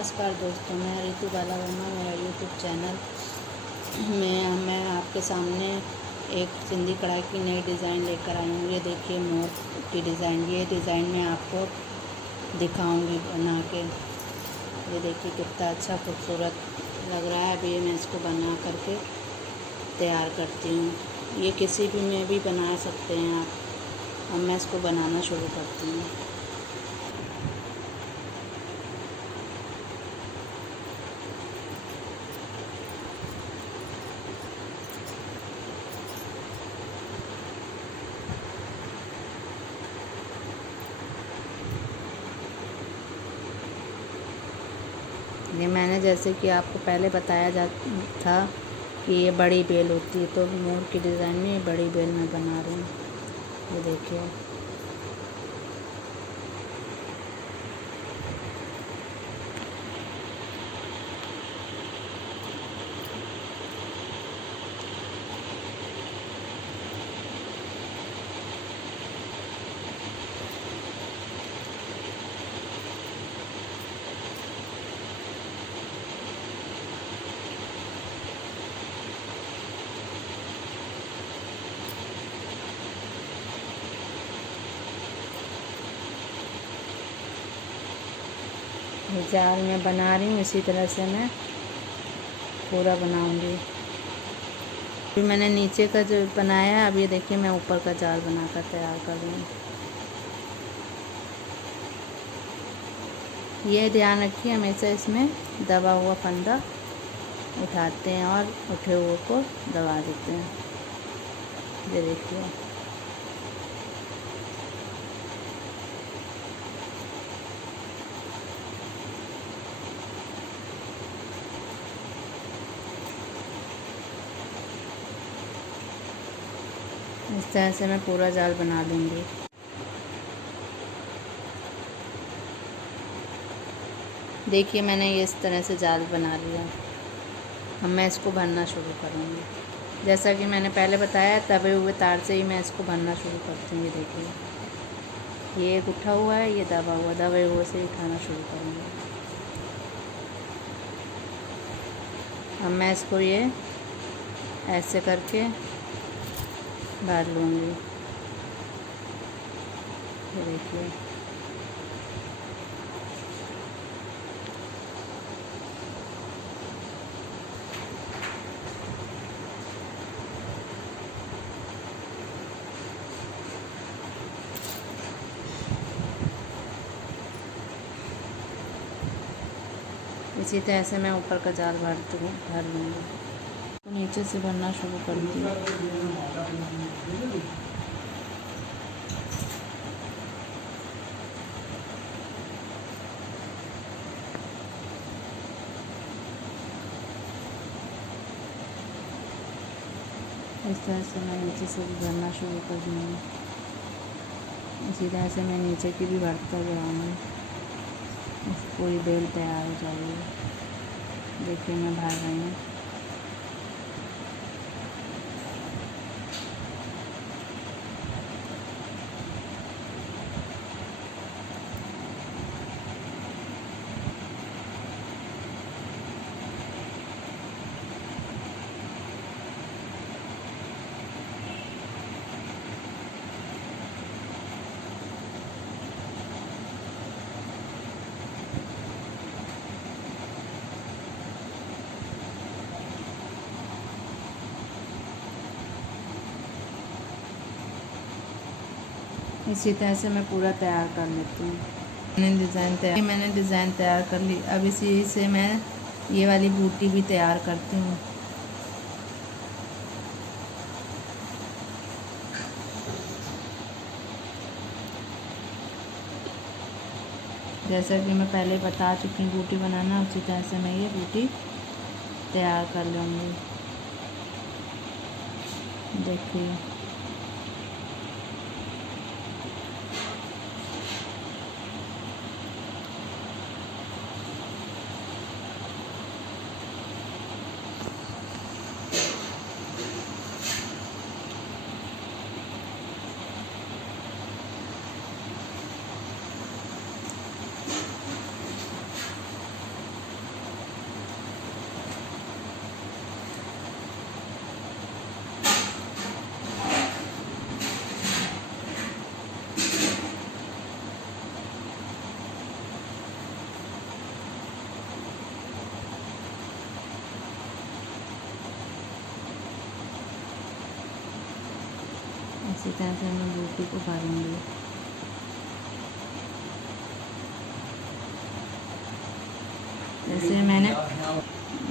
नमस्कार दोस्तों, मैं रितु बाला वर्मा, मेरा यूट्यूब चैनल में मैं आपके सामने एक सिंधी कढ़ाई की नई डिज़ाइन लेकर आई हूँ। ये देखिए मोर की डिज़ाइन, ये डिज़ाइन मैं आपको दिखाऊंगी बना के। ये देखिए कितना अच्छा खूबसूरत लग रहा है। अभी मैं इसको बना करके तैयार करती हूँ। ये किसी भी में भी बना सकते हैं आप। अब मैं इसको बनाना शुरू करती हूँ। ये मैंने जैसे कि आपको पहले बताया जा था कि ये बड़ी बेल होती है, तो मोर की डिज़ाइन में ये बड़ी बेल मैं बना रही हूँ। ये देखिए ये जाल मैं बना रही हूँ। इसी तरह से मैं पूरा बनाऊंगी। फिर मैंने नीचे का जो बनाया है, अब ये देखिए मैं ऊपर का जाल बनाकर तैयार कर रही हूँ। ये ध्यान रखिए, हमेशा इसमें दबा हुआ फंदा उठाते हैं और उठे हुए को दबा देते हैं। ये देखिए इस तरह से मैं पूरा जाल बना लूँगी। देखिए मैंने ये इस तरह से जाल बना लिया। अब मैं इसको भरना शुरू करूँगी। जैसा कि मैंने पहले बताया, दबे हुए तार से ही मैं इसको भरना शुरू करती हूँ। ये देखिए ये एक उठा हुआ है, ये दबा हुआ, दबे हुए से उठाना शुरू करूँगी। अब मैं इसको ये ऐसे करके भर लूँगी। ये देखिए इसी तरह से मैं ऊपर का जाल भर लूँगी। तो नीचे से भरना शुरू कर दी। इस तरह से मैं नीचे से भी भरना शुरू कर दूँगी। इसी तरह से मैं नीचे की भी भरता जाऊँगी। पूरी बेल तैयार हो जाएगी। देखिए मैं भर रही हूँ। इसी तरह से मैं पूरा तैयार कर लेती हूँ। मैंने डिज़ाइन तैयार कर ली। अब इसी से मैं ये वाली बूटी भी तैयार करती हूँ। जैसा कि मैं पहले बता चुकी हूँ बूटी बनाना, उसी तरह से मैं ये बूटी तैयार कर लूँगी। देखिए इसी तरह से मैं बूटी को भरूँगी। जैसे मैंने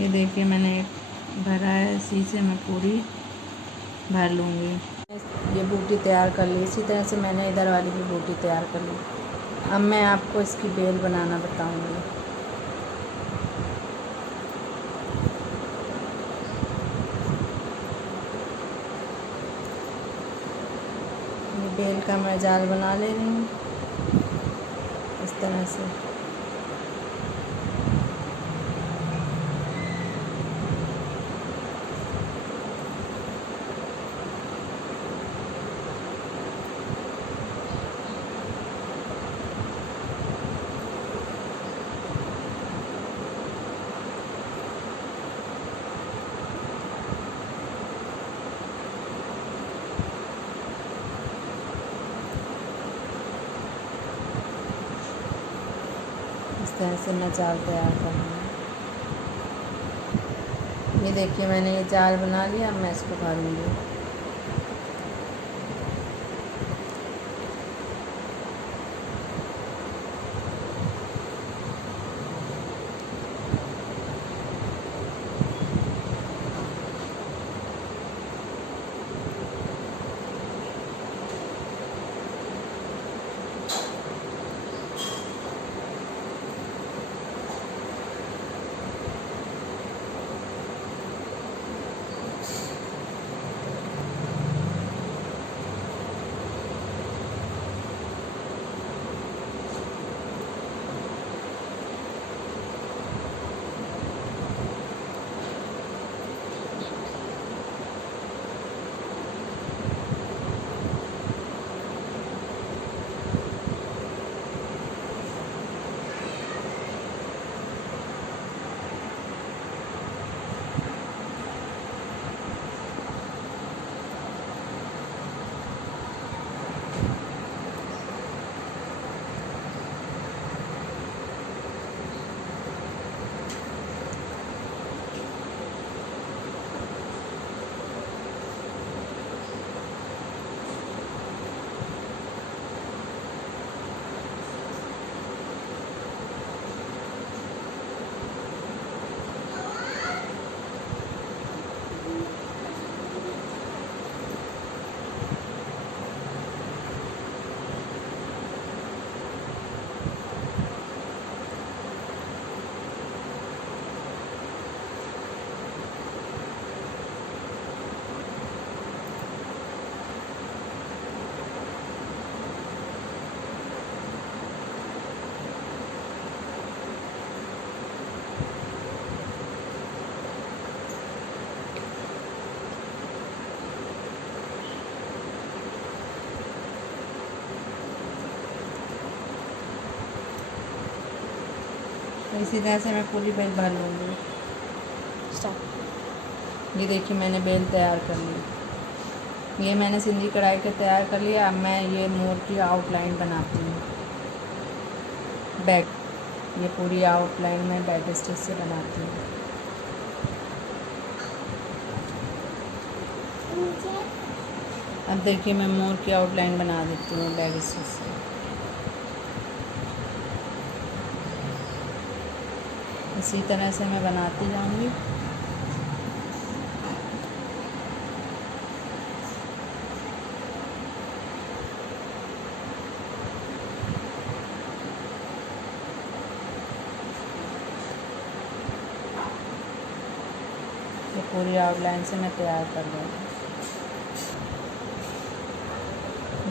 ये देखिए मैंने भरा है, इसी से मैं पूरी भर लूँगी। ये बूटी तैयार कर ली। इसी तरह से मैंने इधर वाली भी बूटी तैयार कर ली। अब मैं आपको इसकी बेल बनाना बताऊँगी। ये बेल का मैं जाल बना ले रही हूँ इस तरह से। इस तरह से मैं जाल तैयार करूँगी। ये देखिए मैंने ये जाल बना लिया। अब मैं इसको भरूँगी। तो इसी तरह से मैं पूरी बेल भर लूँगी। ये देखिए मैंने बेल तैयार कर ली। ये मैंने सिंधी कढ़ाई के तैयार कर लिया। अब मैं ये मोर की आउटलाइन बनाती हूँ। बैक ये पूरी आउटलाइन में बैक स्टिच से बनाती हूँ। अब देखिए मैं मोर की आउटलाइन बना देती हूँ बैक स्टिच से। इसी तरह से मैं बनाती जाऊँगी। ये पूरी आउटलाइन से मैं तैयार कर लूँगी।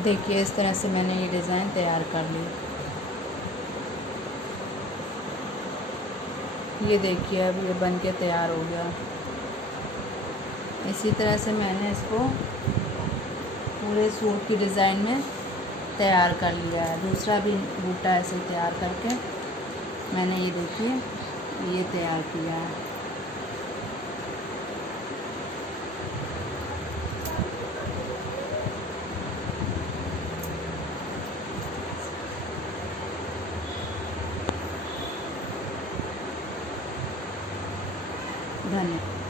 देखिए इस तरह से मैंने ये डिज़ाइन तैयार कर ली। ये देखिए अब ये बन के तैयार हो गया। इसी तरह से मैंने इसको पूरे सूट की डिज़ाइन में तैयार कर लिया है। दूसरा भी बूटा ऐसे तैयार करके मैंने ये देखिए ये तैयार किया है। धन्यवाद।